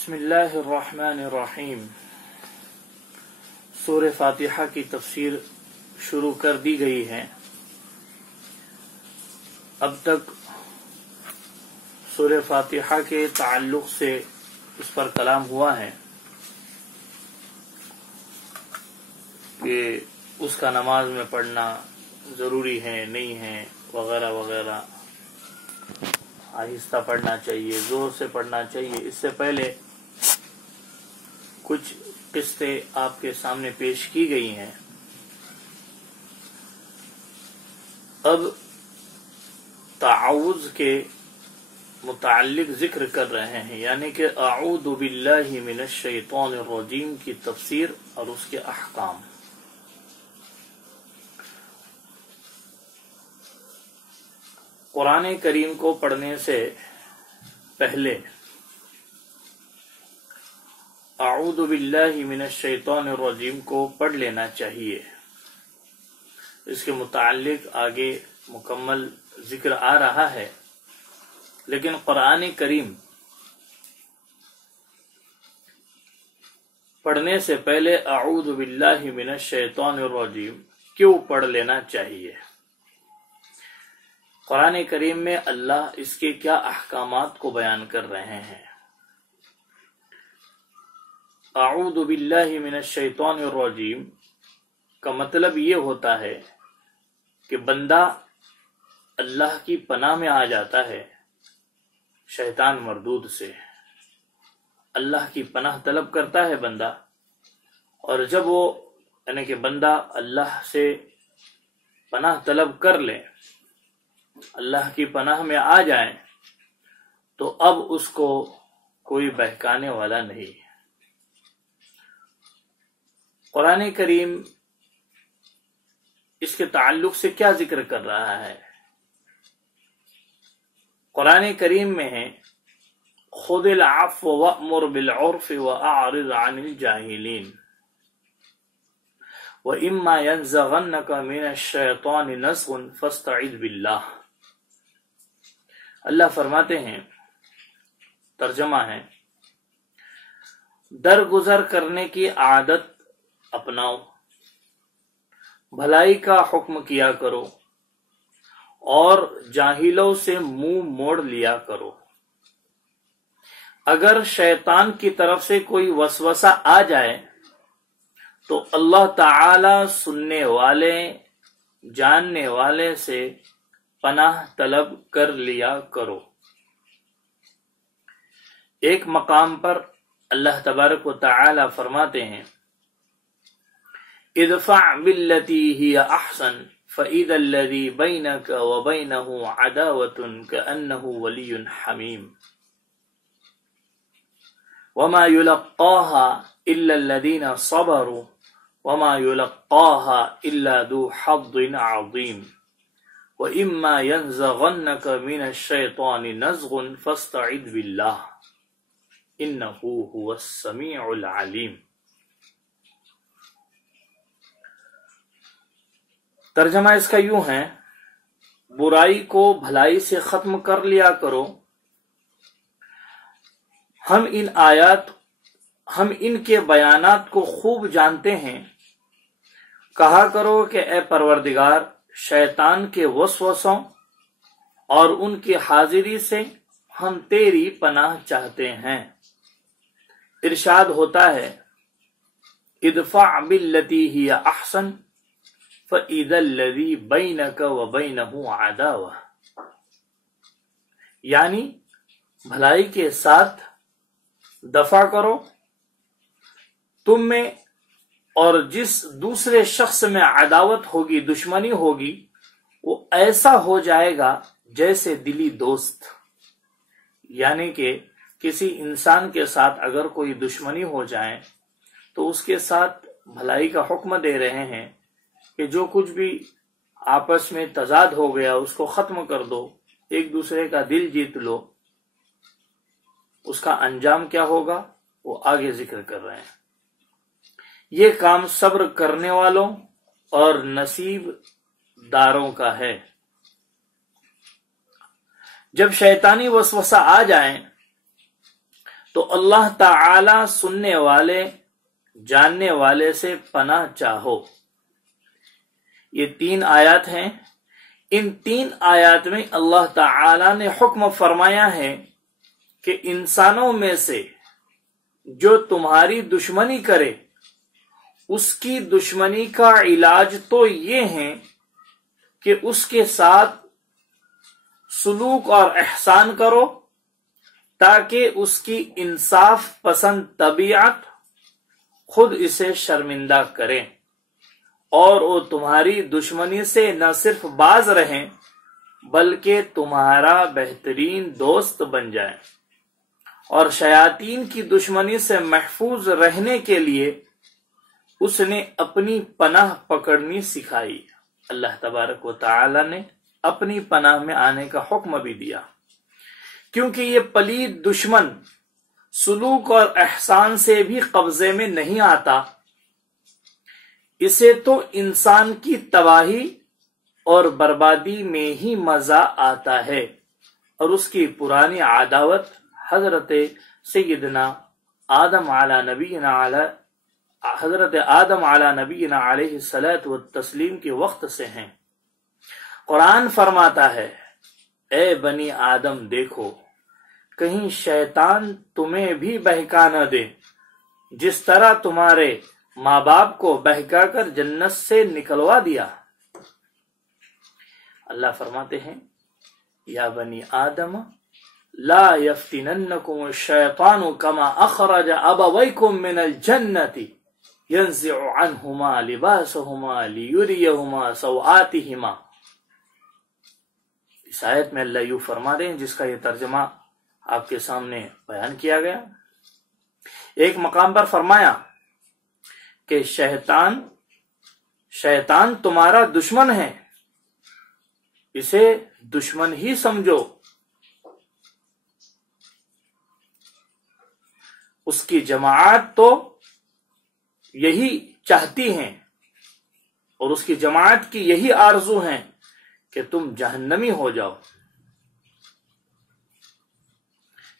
بسم اللہ الرحمن الرحیم۔ سورہ فاتحہ کی تفسیر شروع کر دی گئی ہے۔ اب تک سورہ فاتحہ کے تعلق سے اس پر کلام ہوا ہے کہ اس کا نماز میں پڑھنا ضروری ہے نہیں ہے وغیرہ وغیرہ، آہستہ پڑھنا چاہیے، زور سے پڑھنا چاہیے۔ اس سے پہلے کچھ قسطیں آپ کے سامنے پیش کی گئی ہیں۔ اب تعوذ کے متعلق ذکر کر رہے ہیں، یعنی کہ اعوذ باللہ من الشیطان الرجیم کی تفسیر اور اس کے احکام۔ قرآن کریم کو پڑھنے سے پہلے اعوذ باللہ من الشیطان الرجیم کو پڑھ لینا چاہیے۔ اس کے متعلق آگے مکمل ذکر آ رہا ہے، لیکن قرآن کریم پڑھنے سے پہلے اعوذ باللہ من الشیطان الرجیم کیوں پڑھ لینا چاہیے؟ قرآن کریم میں اللہ اس کے کیا احکامات کو بیان کر رہے ہیں؟ اعوذ باللہ من الشیطان الرجیم کا مطلب یہ ہوتا ہے کہ بندہ اللہ کی پناہ میں آ جاتا ہے شیطان مردود سے۔ اللہ کی پناہ طلب کرتا ہے بندہ، اور جب وہ یعنی کہ بندہ اللہ سے پناہ طلب کر لے، اللہ کی پناہ میں آ جائیں، تو اب اس کو کوئی بہکانے والا نہیں۔ قرآن کریم اس کے تعلق سے کیا ذکر کر رہا ہے؟ قرآن کریم میں ہے خذ العفو وأمر بالعرف وأعرض عن الجاہلین وإما ينزغنك من الشیطان نزغ فاستعذ باللہ۔ اللہ فرماتے ہیں، ترجمہ ہے، درگزر کرنے کی عادت اپناؤ، بھلائی کا حکم کیا کرو اور جاہلوں سے منہ موڑ لیا کرو۔ اگر شیطان کی طرف سے کوئی وسوسہ آ جائے تو اللہ تعالی سننے والے جاننے والے سے پناہ طلب کر لیا کرو۔ ایک مقام پر اللہ تبارک و تعالی فرماتے ہیں، ادفع باللتی ہی احسن فإذا الذی بینک وبینہ عداوۃ کأنہ ولی حمیم وما یلقاها الا الذین صبروا وما یلقاها الا ذو حظ عظیم وَإِمَّا يَنزَغَنَّكَ مِنَ الشَّيْطَانِ نَزْغٌ فَاسْتَعِذْ بِاللَّهِ إِنَّهُ هُوَ السَّمِيعُ الْعَلِيمُ۔ ترجمہ اس کا یوں ہے، برائی کو بھلائی سے ختم کر لیا کرو۔ ہم ان کے بیانات کو خوب جانتے ہیں۔ کہا کرو کہ اے پروردگار، شیطان کے وسوسوں اور ان کی حاضری سے ہم تیری پناہ چاہتے ہیں۔ ارشاد ہوتا ہے، ادفع باللتی ہی احسن فإذا الذی بینک وبینہ عداوہ، یعنی بھلائی کے ساتھ دفع کرو تم میں، اور جس دوسرے شخص میں عداوت ہوگی، دشمنی ہوگی، وہ ایسا ہو جائے گا جیسے دلی دوست۔ یعنی کہ کسی انسان کے ساتھ اگر کوئی دشمنی ہو جائے تو اس کے ساتھ بھلائی کا حکم دے رہے ہیں کہ جو کچھ بھی آپس میں تضاد ہو گیا اس کو ختم کر دو، ایک دوسرے کا دل جیت لو۔ اس کا انجام کیا ہوگا وہ آگے ذکر کر رہے ہیں۔ یہ کام صبر کرنے والوں اور نصیب داروں کا ہے۔ جب شیطانی وسوسہ آ جائیں تو اللہ تعالی سننے والے جاننے والے سے پناہ چاہو۔ یہ 3 آیات ہیں۔ ان 3 آیات میں اللہ تعالی نے حکم فرمایا ہے کہ انسانوں میں سے جو تمہاری دشمنی کرے اس کی دشمنی کا علاج تو یہ ہے کہ اس کے ساتھ سلوک اور احسان کرو تاکہ اس کی انصاف پسند طبیعت خود اسے شرمندہ کرے اور وہ تمہاری دشمنی سے نہ صرف باز رہیں بلکہ تمہارا بہترین دوست بن جائیں۔ اور شیاطین کی دشمنی سے محفوظ رہنے کے لیے اس نے اپنی پناہ پکڑنی سکھائی۔ اللہ تبارک و تعالی نے اپنی پناہ میں آنے کا حکم بھی دیا، کیونکہ یہ پلید دشمن سلوک اور احسان سے بھی قبضے میں نہیں آتا، اسے تو انسان کی تباہی اور بربادی میں ہی مزہ آتا ہے، اور اس کی پرانی عداوت حضرت سیدنا آدم علی نبینا علیہ الصلوۃ والتسلیم کے وقت سے ہیں۔ قرآن فرماتا ہے، اے بنی آدم دیکھو کہیں شیطان تمہیں بھی بہکا نہ دے جس طرح تمہارے ماں باپ کو بہکا کر جنت سے نکلوا دیا۔ اللہ فرماتے ہیں، یا بنی آدم لا یفتننکم الشیطان کما اخرج ابویکم من الجنت ينزع عنهما لباسهما ليريهما سوآتهما۔ اس آیت میں اللہ یوں فرما رہے ہیں، جس کا یہ ترجمہ آپ کے سامنے بیان کیا گیا۔ ایک مقام پر فرمایا کہ شیطان تمہارا دشمن ہے، اسے دشمن ہی سمجھو، اس کی جماعت تو یہی چاہتی ہیں اور اس کی جماعت کی یہی آرزو ہیں کہ تم جہنمی ہو جاؤ۔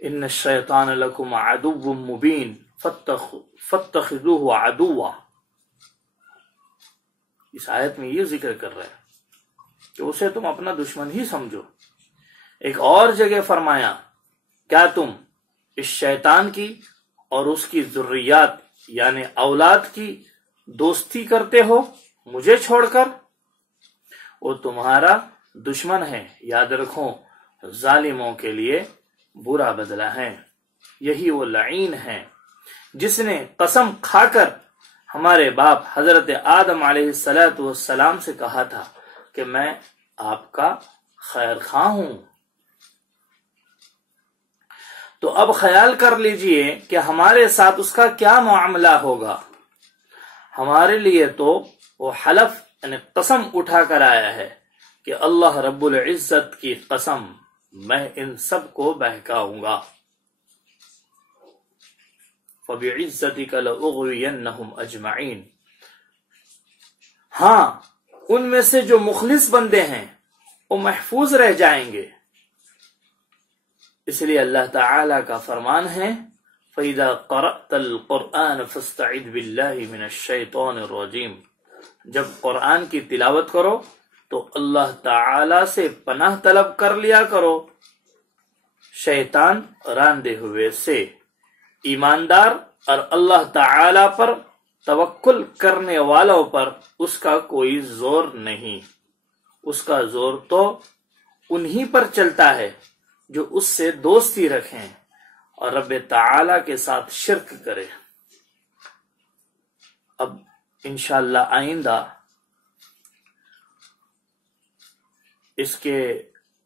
ان الشیطان لکم عدو مبین فاتخذوہ عدوا۔ اس آیت میں یہ ذکر کر رہے ہیں کہ اسے تم اپنا دشمن ہی سمجھو۔ ایک اور جگہ فرمایا، کیا تم اس شیطان کی اور اس کی ذریات یعنی اولاد کی دوستی کرتے ہو مجھے چھوڑ کر؟ وہ تمہارا دشمن ہے، یاد رکھو ظالموں کے لیے برا بدلہ ہے۔ یہی وہ لعین ہے جس نے قسم کھا کر ہمارے باپ حضرت آدم علیہ السلام سے کہا تھا کہ میں آپ کا خیر خواہ ہوں۔ تو اب خیال کر لیجئے کہ ہمارے ساتھ اس کا کیا معاملہ ہوگا۔ ہمارے لیے تو وہ حلف یعنی قسم اٹھا کر آیا ہے کہ اللہ رب العزت کی قسم میں ان سب کو بہکاؤں گا۔ فَبِعِزَّتِكَ لَأُغْوِيَنَّهُمْ أَجْمَعِينَ۔ ہاں، ان میں سے جو مخلص بندے ہیں وہ محفوظ رہ جائیں گے۔ اس لیے اللہ تعالی کا فرمان ہے، فَإِذَا قَرَأْتَ الْقُرْآنَ فَاسْتَعِذْ بِاللَّهِ مِنَ الشَّيْطَانِ الرَّجِيمِ۔ جب قرآن کی تلاوت کرو تو اللہ تعالی سے پناہ طلب کر لیا کرو شیطان راندے ہوئے سے۔ ایماندار اور اللہ تعالی پر توکل کرنے والوں پر اس کا کوئی زور نہیں، اس کا زور تو انہی پر چلتا ہے جو اس سے دوستی رکھیں اور رب تعالی کے ساتھ شرک کرے۔ اب انشاءاللہ آئندہ اس کے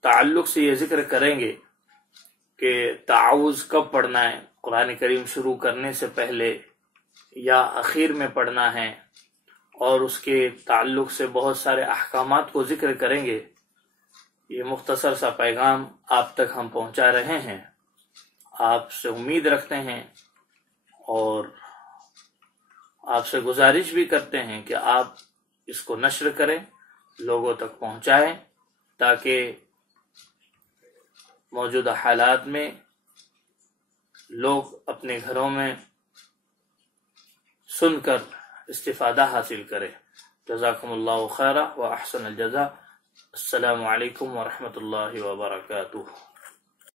تعلق سے یہ ذکر کریں گے کہ تعوذ کب پڑھنا ہے، قرآن کریم شروع کرنے سے پہلے یا اخیر میں پڑھنا ہے، اور اس کے تعلق سے بہت سارے احکامات کو ذکر کریں گے۔ یہ مختصر سا پیغام آپ تک ہم پہنچا رہے ہیں، آپ سے امید رکھتے ہیں اور آپ سے گزارش بھی کرتے ہیں کہ آپ اس کو نشر کریں، لوگوں تک پہنچائیں، تاکہ موجودہ حالات میں لوگ اپنے گھروں میں سن کر استفادہ حاصل کرے۔ جزاکم اللہ خیرہ و احسن الجزاء۔ السلام علیکم ورحمۃ اللہ وبرکاتہ۔